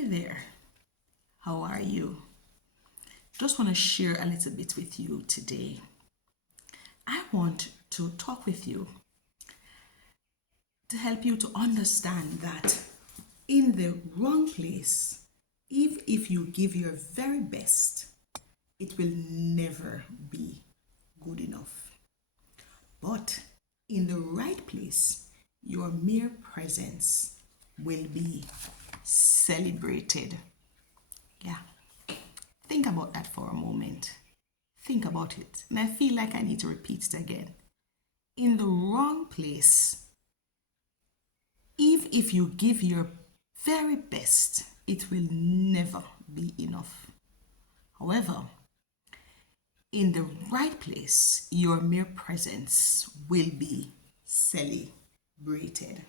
Hi there, how are you? Just want to share a little bit with you today. I want to talk with you to help you to understand that in the wrong place, if you give your very best, it will never be good enough. But in the right place, your mere presence will be celebrated. Yeah. Think about that for a moment. Think about it. And I feel like I need to repeat it again. In the wrong place, if you give your very best, it will never be enough. However, in the right place, your mere presence will be celebrated.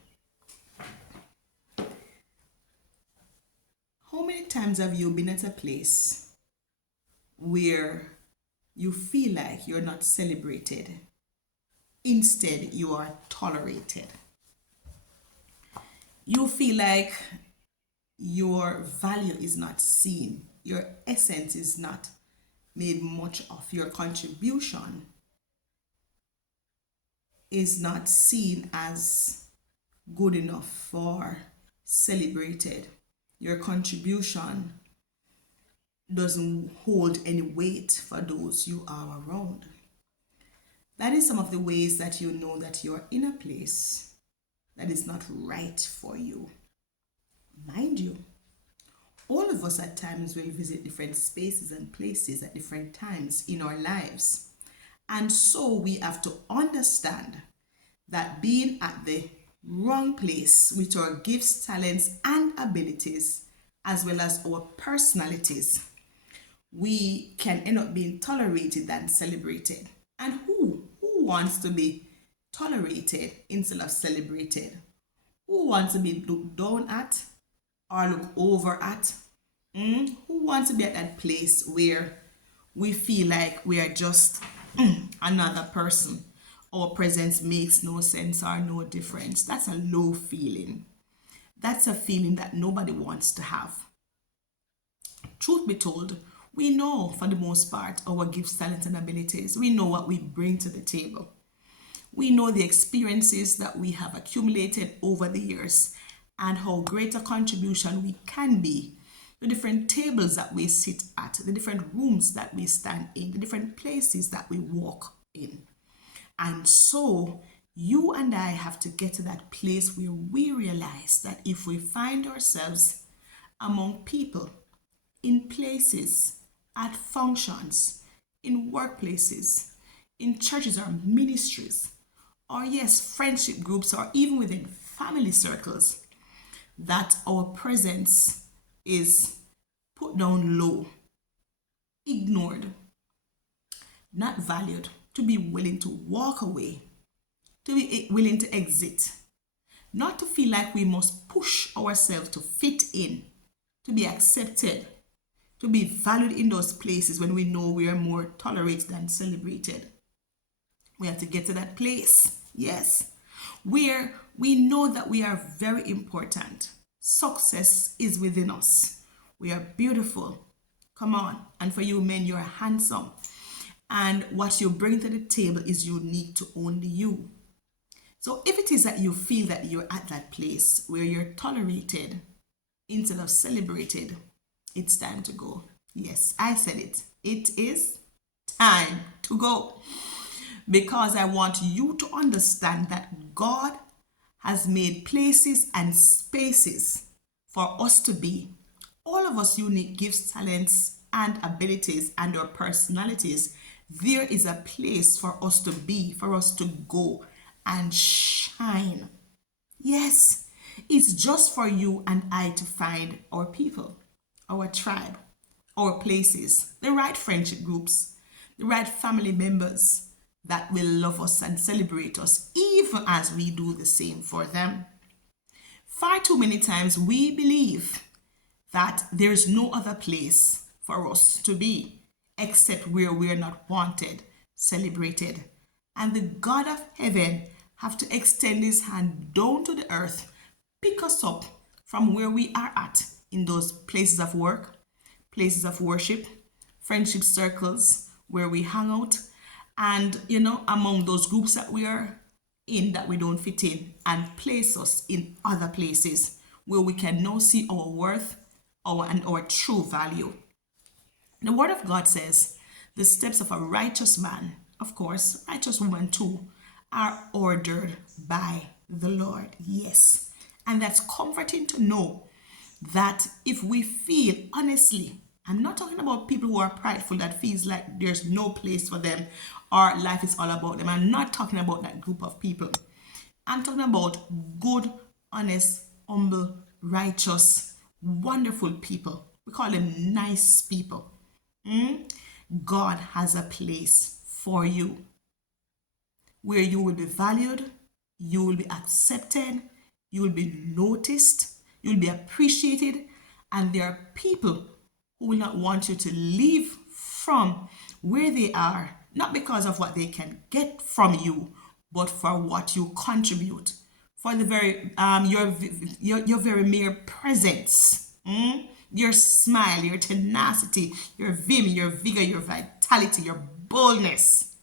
How many times have you been at a place where you feel like you're not celebrated? Instead, you are tolerated. You feel like your value is not seen, your essence is not made much of, your contribution is not seen as good enough or celebrated. Your contribution doesn't hold any weight for those you are around. That is some of the ways that you know that you're in a place that is not right for you. Mind you, all of us at times will visit different spaces and places at different times in our lives. And so we have to understand that being at the wrong place with our gifts, talents, and abilities, as well as our personalities, we can end up being tolerated than celebrated. And who wants to be tolerated instead of celebrated? Who wants to be looked down at or looked over at? Who wants to be at that place where we feel like we are just another person? Our presence makes no sense or no difference. That's a low feeling. That's a feeling that nobody wants to have. Truth be told, we know for the most part our gifts, talents, and abilities. We know what we bring to the table. We know the experiences that we have accumulated over the years and how great a contribution we can be. The different tables that we sit at, the different rooms that we stand in, the different places that we walk in. And so you and I have to get to that place where we realize that if we find ourselves among people, in places, at functions, in workplaces, in churches or ministries, or yes, friendship groups, or even within family circles, that our presence is put down low, ignored, not valued, to be willing to walk away, to be willing to exit, not to feel like we must push ourselves to fit in, to be accepted, to be valued in those places when we know we are more tolerated than celebrated. We have to get to that place, yes, where we know that we are very important. Success is within us. We are beautiful. Come on. And for you men, you're handsome. And what you bring to the table is unique to only you. So if it is that you feel that you're at that place where you're tolerated instead of celebrated, it's time to go. Yes, I said it. It is time to go. Because I want you to understand that God has made places and spaces for us to be. All of us unique gifts, talents, and abilities and our personalities. There is a place for us to be, for us to go and shine. Yes, it's just for you and I to find our people, our tribe, our places, the right friendship groups, the right family members that will love us and celebrate us, even as we do the same for them. Far too many times we believe that there is no other place for us to be except where we are not wanted, celebrated. And the God of heaven have to extend his hand down to the earth, pick us up from where we are at, in those places of work, places of worship, friendship circles where we hang out, and among those groups that we are in that we don't fit in, and place us in other places where we can now see our worth, our true value. The word of God says the steps of a righteous man, of course, righteous woman too, are ordered by the Lord. Yes. And that's comforting to know that if we feel honestly, I'm not talking about people who are prideful that feels like there's no place for them or life is all about them. I'm not talking about that group of people. I'm talking about good, honest, humble, righteous, wonderful people. We call them nice people. God has a place for you where you will be valued, you will be accepted, you will be noticed, you'll be appreciated, and there are people who will not want you to leave from where they are, not because of what they can get from you, but for what you contribute, for the very your very mere presence, your smile, your tenacity, your vim, your vigor, your vitality, your boldness,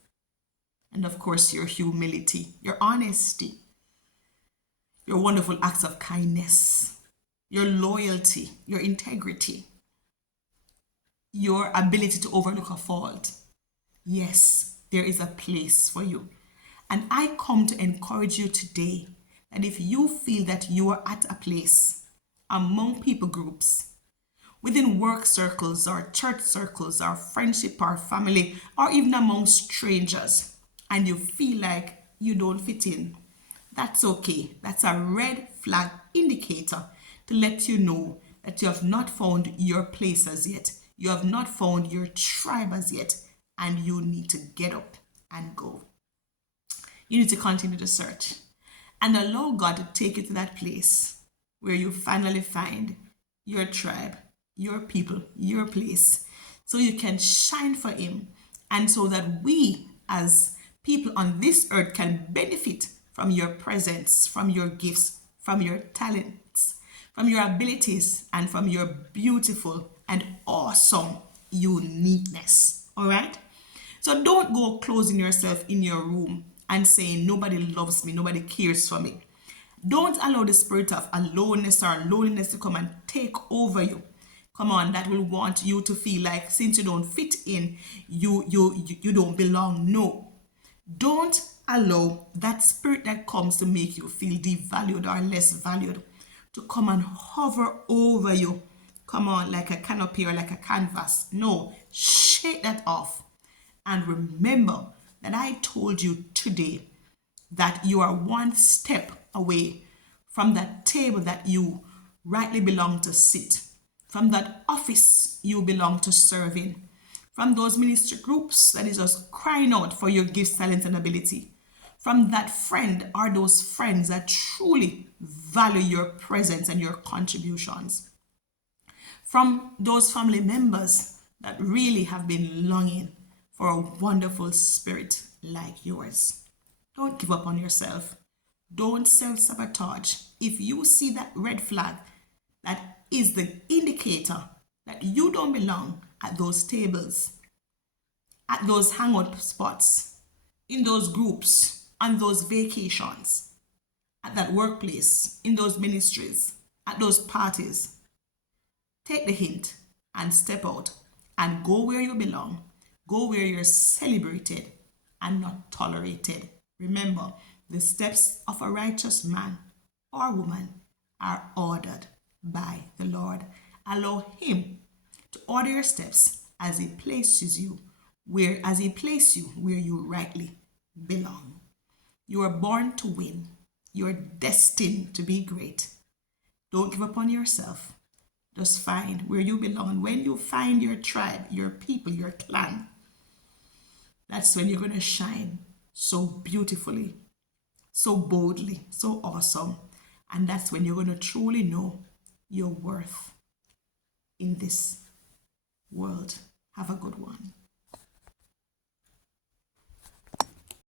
and of course your humility, your honesty, your wonderful acts of kindness, your loyalty, your integrity, your ability to overlook a fault. Yes, there is a place for you. And I come to encourage you today that if you feel that you are at a place among people groups, within work circles or church circles or friendship or family, or even among strangers, and you feel like you don't fit in, that's okay. That's a red flag indicator to let you know that you have not found your place as yet. You have not found your tribe as yet, and you need to get up and go. You need to continue the search and allow God to take you to that place where you finally find your tribe, your people, your place, so you can shine for Him, and so that we as people on this earth can benefit from your presence, from your gifts, from your talents, from your abilities, and from your beautiful and awesome uniqueness. All right? So don't go closing yourself in your room and saying, nobody loves me, nobody cares for me. Don't allow the spirit of aloneness or loneliness to come and take over you. Come on, that will want you to feel like since you don't fit in, you don't belong. No. Don't allow that spirit that comes to make you feel devalued or less valued to come and hover over you. Come on, like a canopy or like a canvas. No, shake that off. And remember that I told you today that you are one step away from that table that you rightly belong to sit, from that office you belong to serve in, from those ministry groups that is just crying out for your gifts, talents, and ability, from that friend or those friends that truly value your presence and your contributions, from those family members that really have been longing for a wonderful spirit like yours. Don't give up on yourself. Don't self-sabotage. If you see that red flag, that is the indicator that you don't belong at those tables, at those hangout spots, in those groups, on those vacations, at that workplace, in those ministries, at those parties. Take the hint and step out and go where you belong. Go where you're celebrated and not tolerated. Remember, the steps of a righteous man or woman are ordered by the Lord. Allow Him to order your steps as He places you where you rightly belong. You are born to win. You are destined to be great. Don't give up on yourself. Just find where you belong. When you find your tribe, your people, your clan, that's when you're going to shine so beautifully, so boldly, so awesome. And that's when you're going to truly know your worth in this world. Have a good one.